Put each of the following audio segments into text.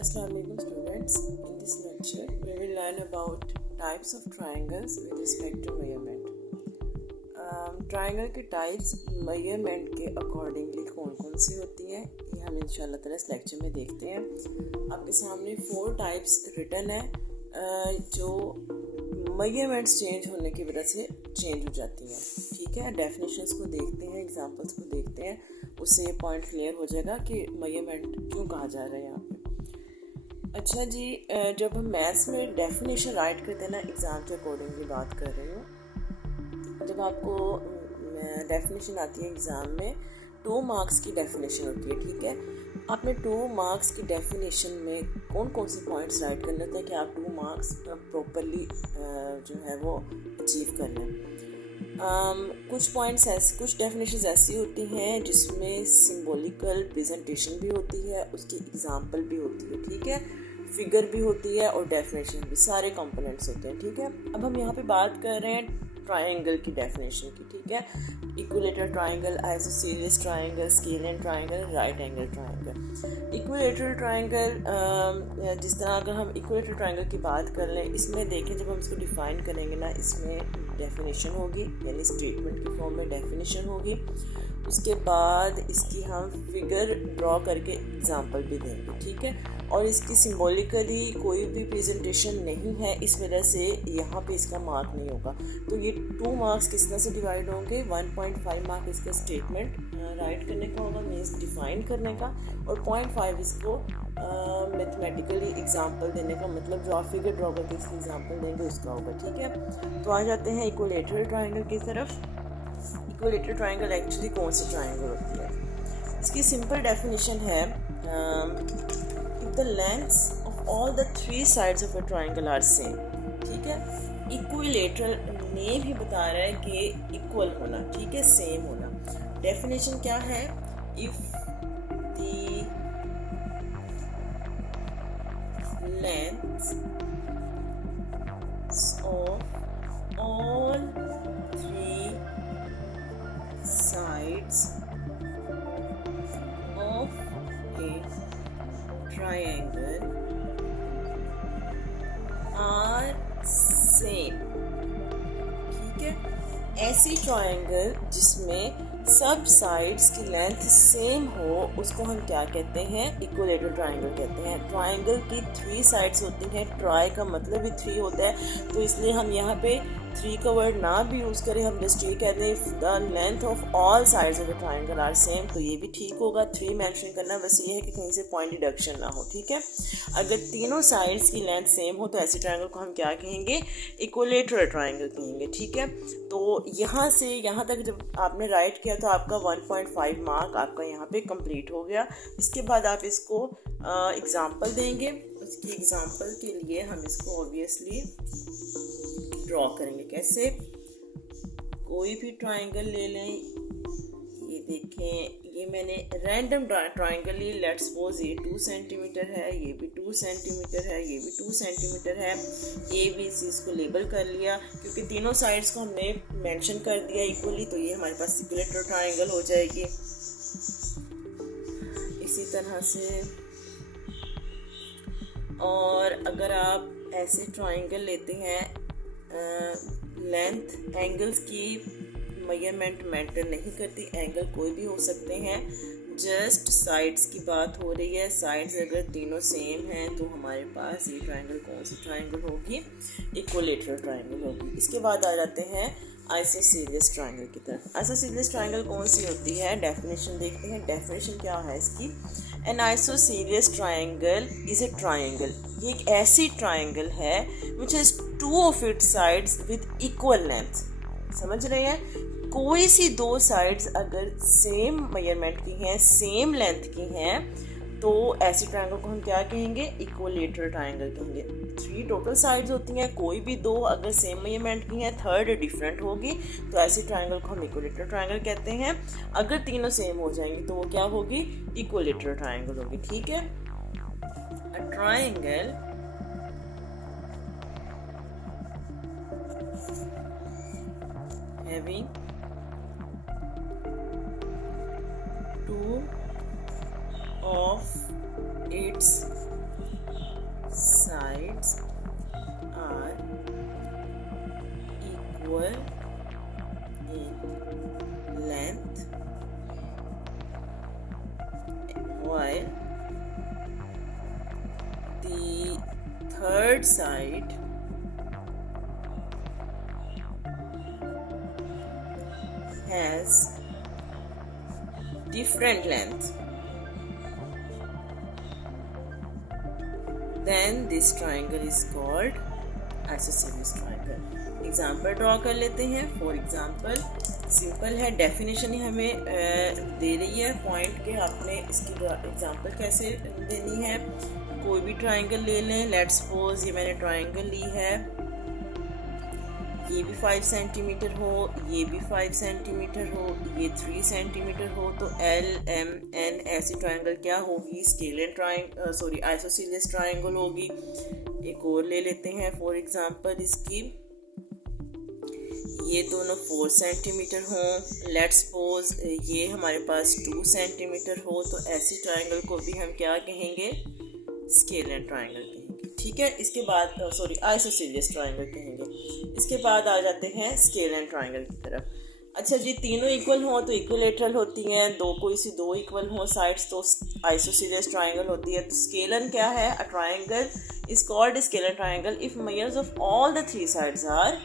Assalamualaikum students. In this lecture, we will learn about types of triangles with respect to measurement. Triangle की types measurement के accordingly कौन कौन सी होती हैं ये हम इंशाल्लाह ताला इस लेक्चर में देखते हैं। आपके सामने 4 टाइप्स रिटन है जो मेजरमेंट्स चेंज होने की वजह से चेंज हो जाती हैं। ठीक है, डेफिनेशंस को देखते हैं, एग्जांपल्स को देखते हैं, उससे ये पॉइंट क्लियर हो जाएगा कि मेजरमेंट क्यों कहा जा रहा है यहाँ पे। अच्छा जी, जब हम मैथ्स में डेफिनेशन राइट करते हैं ना, एग्ज़ाम के अकॉर्डिंगली बात कर रही हूँ, जब आपको डेफिनेशन आती है एग्ज़ाम में 2 मार्क्स की डेफिनेशन होती है। ठीक है, आपने 2 मार्क्स की डेफिनेशन में कौन कौन से पॉइंट्स राइट करने होते हैं कि आप 2 मार्क्स प्रॉपरली जो है वो अचीव कर लें। कुछ पॉइंट्स ऐसे, कुछ डेफिनेशंस ऐसी होती हैं जिसमें सिंबॉलिकल प्रेजेंटेशन भी होती है, उसकी एग्जांपल भी होती है। ठीक है, फिगर भी होती है और डेफिनेशन भी, सारे कंपोनेंट्स होते हैं। ठीक है, अब हम यहाँ पे बात कर रहे हैं ट्रायंगल की डेफिनेशन की। ठीक है, equilateral triangle, isosceles triangle, scalene triangle, right angle triangle. Equilateral triangle, जिस तरह अगर हम इक्विलेटरल ट्रायंगल की बात कर लें, इसमें देखें जब हम इसको डिफाइन करेंगे ना, इसमें डेफिनेशन होगी, यानी स्टेटमेंट की फॉर्म में डेफिनेशन होगी। उसके बाद इसकी हम फिगर ड्रॉ करके एग्जांपल भी देंगे। ठीक है, और इसकी सिंबॉलिकली कोई भी प्रेजेंटेशन नहीं है, इस वजह से यहाँ पे इसका मार्क नहीं होगा। तो ये 2 मार्क्स किस तरह से डिवाइड होंगे, 1.5 मार्क इसका स्टेटमेंट राइट करने का होगा, मीन्स डिफाइन करने का, और 0.5 इसको मैथमेटिकली एग्जांपल देने का, मतलब जो आप फिगर ड्रॉ करके इसकी एग्जांपल देंगे उसका होगा। ठीक है, तो आ जाते हैं इक्विलेटरल ट्रायंगल की तरफ। इक्विलेटरल ट्रायंगल एक्चुअली कौन सी ट्रायंगल होती है? इसकी सिंपल डेफिनेशन है, if the lengths of all the 3 sides of a triangle are same। ठीक है, इक्विलेटरल नेम ही बता रहा है कि इक्वल होना, ठीक है, सेम होना। डेफिनेशन क्या है? if the lengths of all 3 sides of a triangle are same। ठीक है, ऐसी ट्रायंगल जिसमें सब साइड्स की लेंथ सेम हो उसको हम क्या कहते हैं? इक्विलेटरल ट्रायंगल कहते हैं। ट्रायंगल की 3 साइड्स होती हैं, ट्राई का मतलब भी 3 होता है, तो इसलिए हम यहाँ पे 3 का वर्ड ना भी यूज़ करें, हम जस्ट ये कहते हैं the length of all sides of the triangle are same, तो ये भी ठीक होगा। 3 मेंशन करना बस ये है कि कहीं से पॉइंट डिडक्शन ना हो। ठीक है, अगर तीनों साइड्स की लेंथ सेम हो तो ऐसे ट्रायंगल को हम क्या कहेंगे? इक्विलेटरल ट्रायंगल कहेंगे। ठीक है, तो यहाँ से यहाँ तक जब आपने राइट किया तो आपका 1.5 मार्क आपका यहाँ पे कंप्लीट हो गया। इसके बाद आप इसको एग्जांपल देंगे। उसकी एग्जांपल के लिए हम इसको ऑब्वियसली ड्रॉ करेंगे। कैसे? कोई भी ट्रायंगल ले लें, ये देखें, ये मैंने रैंडम ट्रायंगल ली, लेट्स सपोज ये 2 सेंटीमीटर है, ये भी 2 सेंटीमीटर है, ये भी 2 सेंटीमीटर है, ए बी सी इसको लेबल कर लिया क्योंकि तीनों साइड्स को हमने मेंशन कर दिया इक्वली, तो ये हमारे पास इक्विलेटरल ट्रायंगल हो जाएगी। इसी तरह से, और अगर आप ऐसे ट्रायंगल लेते हैं, लेंथ एंगल्स की मेजरमेंट मैटर नहीं करती, एंगल कोई भी हो सकते हैं, जस्ट साइड्स की बात हो रही है। साइड्स अगर तीनों सेम हैं तो हमारे पास ये ट्रायंगल कौन सी ट्रायंगल होगी? इक्विलेटरल ट्रायंगल होगी। इसके बाद आ जाते हैं आइसोसेलेस ट्रायंगल की तरफ। आइसोसेलेस ट्रायंगल कौन सी होती है? डेफिनेशन देखते हैं। डेफिनेशन क्या है इसकी? N isosceles triangle is a triangle, ये एक ऐसी ट्रायंगल है which has 2 of its sides with equal length. समझ रहे हैं? कोई सी 2 साइड्स अगर सेम मेजरमेंट की हैं, सेम लेंथ की हैं, तो ऐसी ट्रायंगल को हम क्या कहेंगे? इक्विलेटरल ट्रायंगल कहेंगे। 3 टोटल साइड्स होती हैं, कोई भी 2 अगर सेम मेजरमेंट की हैं, थर्ड डिफरेंट होगी, तो ऐसी ट्रायंगल को हम इक्विलेटरल ट्रायंगल कहते हैं। अगर तीनों सेम हो जाएंगी तो वो क्या होगी? इक्विलेटरल ट्रायंगल होगी। ठीक है, a triangle having 2 of its sides are equal in length while the third side has different length, then this triangle is called isosceles triangle. Example draw कर लेते हैं. फॉर एग्जाम्पल सिंपल है, definition ही हमें दे रही है पॉइंट के आपने इसकी एग्जाम्पल कैसे देनी है. कोई भी ट्राइंगल ले लें. लेट्स सपोज ये मैंने ट्राइंगल ली है, ये भी 5 सेंटीमीटर हो, ये भी 5 सेंटीमीटर हो, ये 3 सेंटीमीटर हो, तो LMN ऐसी ट्राइंगल क्या होगी? स्केलर ट्राइंगल आइसोसेलेस ट्राइंगल होगी. एक और ले लेते हैं फॉर एग्जांपल इसकी, ये दोनों 4 सेंटीमीटर हों. लेट्स सपोज ये हमारे पास 2 सेंटीमीटर हो, तो ऐसी ट्राइंगल को भी हम क्या कहेंगे? स्केलर ट्राइंगल कहेंगे. ठीक है. इसके बाद आइसोसेलेस ट्राइंगल कहेंगे. इसके बाद आ जाते हैं स्केलर ट्राइंगल की तरफ. अच्छा जी, तीनों इक्वल हों तो इक्विलेटरल होती हैं. कोई सी दो इक्वल हों साइड्स तो आइसोसेलेस ट्राइंगल होती है. तो स्केलर क्या है? A triangle is called scalene triangle if measures of all the 3 sides are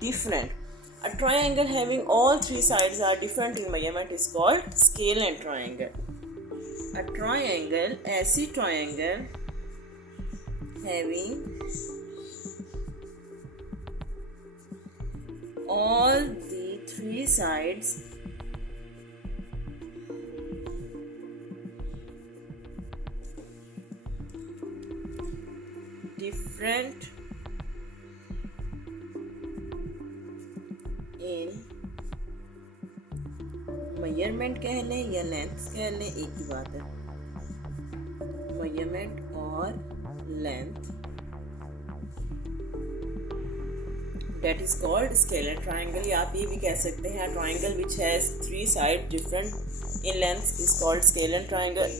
different. A triangle having all 3 sides are different in measurement is called scalar triangle. A triangle, ऐसी triangle having all the 3 sides different in measurement कह लें या length कह लें, एक ही बात है. Measurement और length, that is called scalar triangle. या आप ये भी कह सकते हैं triangle which has 3 sides different in length is called scalar triangle.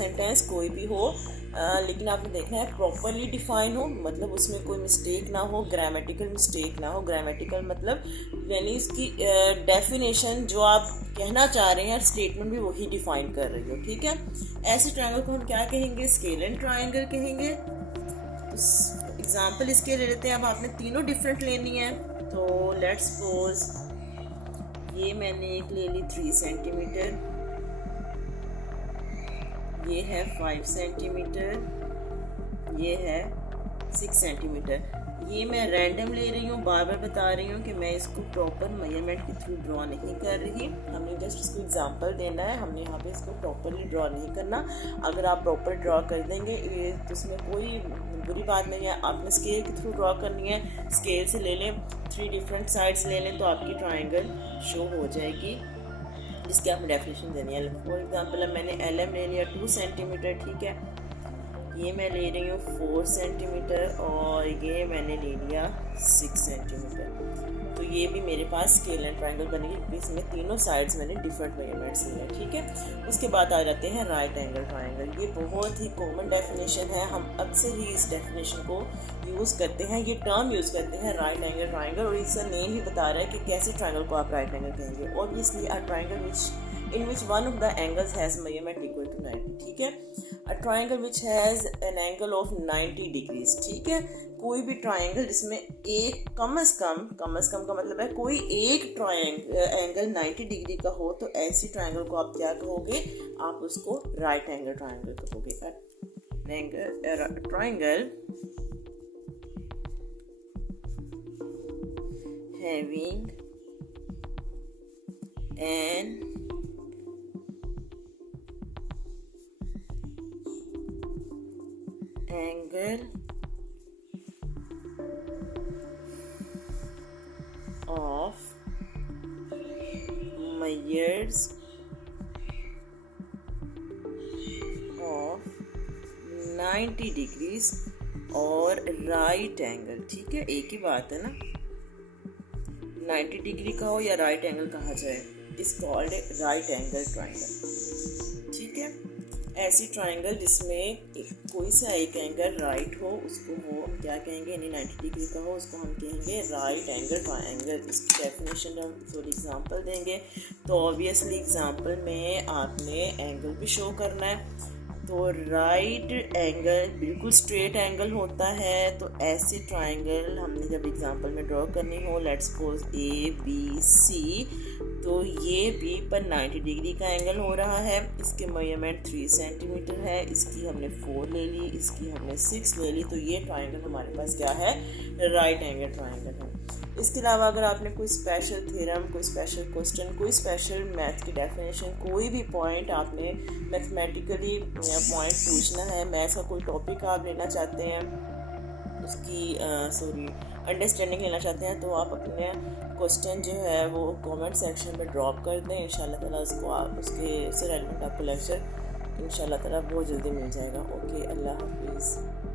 Sentence कोई भी हो लेकिन आपने देखना है प्रॉपरली डिफाइन हो, मतलब उसमें कोई मिस्टेक ना हो, ग्रामेटिकल मिस्टेक ना हो. ग्रामेटिकल मतलब यानी इसकी डेफिनेशन जो आप कहना चाह रहे हैं स्टेटमेंट भी वही डिफाइन कर रही हो. ठीक है. ऐसे ट्रायंगल को हम क्या कहेंगे? स्केलर ट्रायंगल कहेंगे. तो एग्जांपल इसके ले लेते हैं. अब आपने तीनों डिफरेंट लेनी है. तो लेट्स सपोज ये मैंने एक ले ली 3 सेंटीमीटर, ये है 5 सेंटीमीटर, ये है 6 सेंटीमीटर. ये मैं रैंडम ले रही हूँ, बार बार बता रही हूँ कि मैं इसको प्रॉपर मेजरमेंट के थ्रू ड्रॉ नहीं कर रही. हमने जस्ट इसको एग्जांपल देना है, हमने यहाँ पे इसको प्रॉपरली ड्रॉ नहीं करना. अगर आप प्रॉपर ड्रॉ कर देंगे तो उसमें कोई बुरी बात नहीं है. आपने स्केल के थ्रू ड्रॉ करनी है, स्केल से ले लें, 3 डिफरेंट साइड्स ले लें तो आपकी ट्राइंगल शो हो जाएगी जिसकी आपने डेफिनेशन देनी है. फॉर एग्जांपल अब मैंने LM ले लिया 2 सेंटीमीटर. ठीक है. ये मैं ले रही हूँ 4 सेंटीमीटर और ये मैंने ले लिया 6 सेंटीमीटर. तो ये भी मेरे पास स्केलर ट्रायंगल बनेगी क्योंकि इसमें तीनों साइड्स मैंने डिफरेंट मेजरमेंट्स लिए. ठीक है. उसके बाद आ जाते हैं राइट एंगल ट्रायंगल. ये बहुत ही कॉमन डेफिनेशन है, हम अक्सर ही इस डेफिनेशन को यूज़ करते हैं, ये टर्म यूज़ करते हैं राइट एंगल ट्रायंगल. और इसका नेम ही बता रहा है कि कैसे ट्रायंगल को आप राइट एंगल कहेंगे. Obviously a triangle in which one of the angles has measurement equal to 90. ठीक है. A triangle which has an angle of 90 degrees. ठीक है. कोई भी ट्रायंगल जिसमें एक कम से कम का मतलब है कोई एक एंगल 90 डिग्री का हो, तो ऐसी ट्रायंगल को आप क्या कहोगे? आप उसको राइट एंगल ट्रायंगल कहोगे. Triangle having an angle of measures of 90 degrees और राइट एंगल. ठीक है. एक ही बात है ना, 90 डिग्री का हो या राइट एंगल कहा जाए, इस कॉल्ड राइट एंगल ट्रायंगल. ठीक है. ऐसी ट्राइंगल जिसमें कोई सा एक एंगल राइट हो उसको हम क्या कहेंगे, यानी 90 डिग्री का हो उसको हम कहेंगे राइट एंगल ट्राइंगल। इसकी डेफिनेशन हम थोड़ी एग्जांपल देंगे। तो ऑब्वियसली एग्जांपल में आपने एंगल भी शो करना है। तो राइट एंगल बिल्कुल स्ट्रेट एंगल होता है। तो ऐसी ट्राइंगल हमने जब एग्जांपल में ड्रॉ करनी हो, लेट्स सपोज ABC, तो ये बी पर 90 डिग्री का एंगल हो रहा है। इसके मेजरमेंट 3 सेंटीमीटर है। इसकी हमने 4 ले ली, इसकी हमने 6 ले ली। तो ये ट्राइंगल हमारे पास क्या है, राइट एंगल ट्राइंगल है। इसके अलावा अगर आपने कोई स्पेशल थ्योरम, कोई स्पेशल क्वेश्चन, कोई स्पेशल मैथ की डेफिनेशन, कोई भी पॉइंट आपने मैथमेटिकली पॉइंट पूछना है, मैथ्स का कोई टॉपिक आप लेना चाहते हैं, उसकी अंडरस्टैंडिंग लेना चाहते हैं, तो आप अपने क्वेश्चन जो है वो कमेंट सेक्शन में ड्रॉप कर दें। इंशाल्लाह ताला उसको आप उससे रेलेवेंट आपको लेक्चर इंशाल्लाह ताला बहुत जल्दी मिल जाएगा। ओके, अल्लाह हाफिज़।